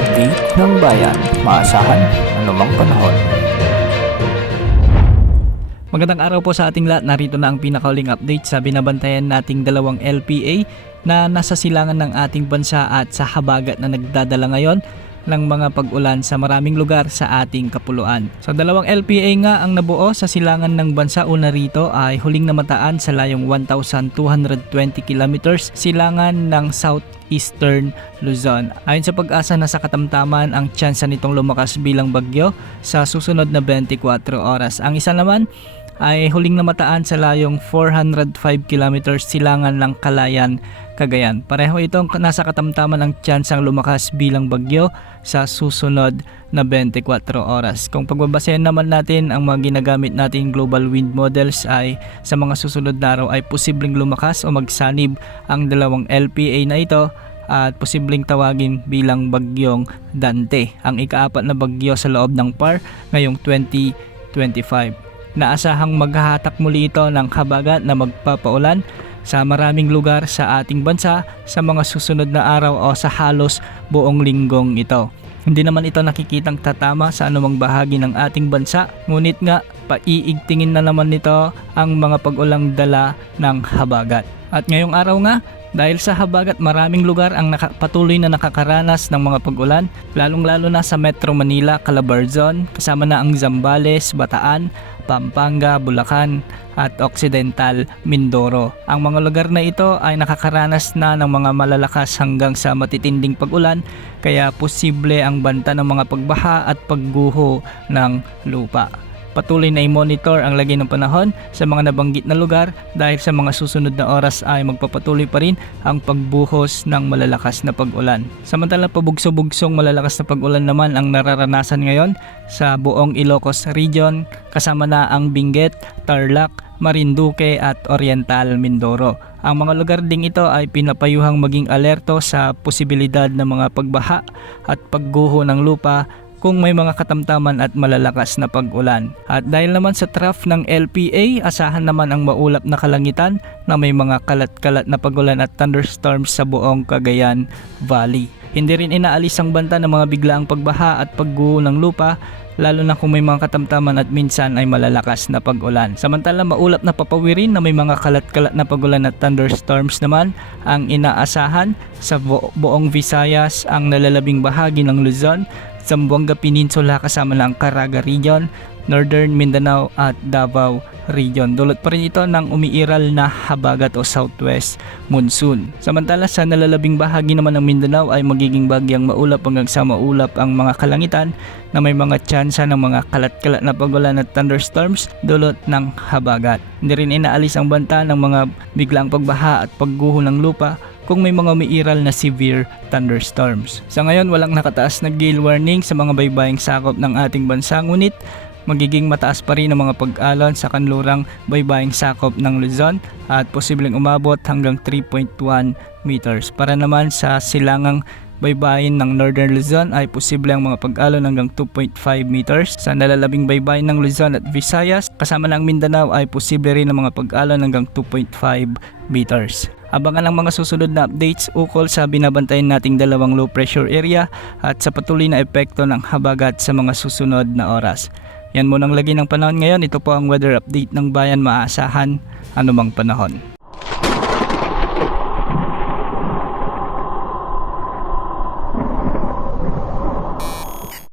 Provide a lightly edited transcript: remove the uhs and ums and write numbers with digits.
update ng bayan, maasahan anumang panahon. Magandang araw po sa ating lahat. Narito na ang pinakauling update sa binabantayan nating dalawang LPA na nasa silangan ng ating bansa at sa habagat na nagdadala ngayon ng mga pag-ulan sa maraming lugar sa ating kapuluan. So dalawang LPA nga ang nabuo sa silangan ng bansa. Una rito ay huling namataan sa layong 1,220 kilometers silangan ng southeastern Luzon. Ayon sa Pag-asa, nasa katamtaman ang tsansa nitong lumakas bilang bagyo sa susunod na 24 oras. Ang isa naman ay huling namataan sa layong 405 kilometers silangan ng Calayan, Cagayan. Pareho itong nasa katamtaman ng tsansang lumakas bilang bagyo sa susunod na 24 oras. Kung pagbabasehan naman natin ang mga ginagamit nating global wind models ay sa mga susunod na araw ay posibleng lumakas o magsanib ang dalawang LPA na ito at posibleng tawagin bilang bagyong Dante, ang ikaapat na bagyo sa loob ng PAR ngayong 2025. Naasahang maghahatak muli ito ng habagat na magpapaulan sa maraming lugar sa ating bansa sa mga susunod na araw o sa halos buong linggong ito. Hindi naman ito nakikitang tatama sa anumang bahagi ng ating bansa, ngunit nga paiigtingin na naman nito ang mga pag-ulang dala ng habagat. At ngayong araw nga, dahil sa habagat, maraming lugar ang patuloy na nakakaranas ng mga pag-ulan, lalong-lalo na sa Metro Manila, Calabarzon, kasama na ang Zambales, Bataan, Pampanga, Bulacan at Occidental Mindoro. Ang mga lugar na ito ay nakakaranas na ng mga malalakas hanggang sa matitinding pag-ulan, kaya posible ang banta ng mga pagbaha at pagguho ng lupa. Patuloy na i-monitor ang lagay ng panahon sa mga nabanggit na lugar dahil sa mga susunod na oras ay magpapatuloy pa rin ang pagbuhos ng malalakas na pag-ulan. Samantala, pabugso-bugsong malalakas na pag-ulan naman ang nararanasan ngayon sa buong Ilocos Region, kasama na ang Benguet, Tarlac, Marinduque at Oriental Mindoro. Ang mga lugar ding ito ay pinapayuhang maging alerto sa posibilidad ng mga pagbaha at pagguho ng lupa kung may mga katamtaman at malalakas na pag-ulan. At dahil naman sa trough ng LPA, asahan naman ang maulap na kalangitan na may mga kalat-kalat na pag-ulan at thunderstorms sa buong Cagayan Valley. Hindi rin inaalis ang banta ng mga biglaang pagbaha at pagguho ng lupa, lalo na kung may mga katamtaman at minsan ay malalakas na pag-ulan. Samantala, maulap na papawirin na may mga kalat-kalat na pag-ulan at thunderstorms naman ang inaasahan sa buong Visayas, ang nalalabing bahagi ng Luzon, Zamboanga Peninsula kasama ng Caraga Region, Northern Mindanao at Davao Region. Dulot pa rin ito ng umiiral na habagat o southwest monsoon. Samantala, sa nalalabing bahagi naman ng Mindanao ay magiging bagyang maulap hanggang sa maulap ang mga kalangitan na may mga tsansa ng mga kalat-kalat na pag-ulan at thunderstorms dulot ng habagat. Hindi rin inaalis ang banta ng mga biglang pagbaha at pagguho ng lupa kung may mga umiiral na severe thunderstorms. Sa ngayon, walang nakataas na gale warning sa mga baybaying sakop ng ating bansa, ngunit magiging mataas pa rin ang mga pag-alon sa kanlurang baybaying sakop ng Luzon at posibleng umabot hanggang 3.1 meters. Para naman sa silangang baybayin ng Northern Luzon ay posible ang mga pag-alon hanggang 2.5 meters. Sa nalalabing baybayin ng Luzon at Visayas, kasama ng Mindanao ay posible rin ang mga pag-alon hanggang 2.5 meters. Abangan ang mga susunod na updates ukol sa binabantayan nating dalawang low pressure area at sa patuloy na epekto ng habagat sa mga susunod na oras. Yan muna ang lagi ng panahon ngayon. Ito po ang weather update ng bayan, maasahan anumang panahon.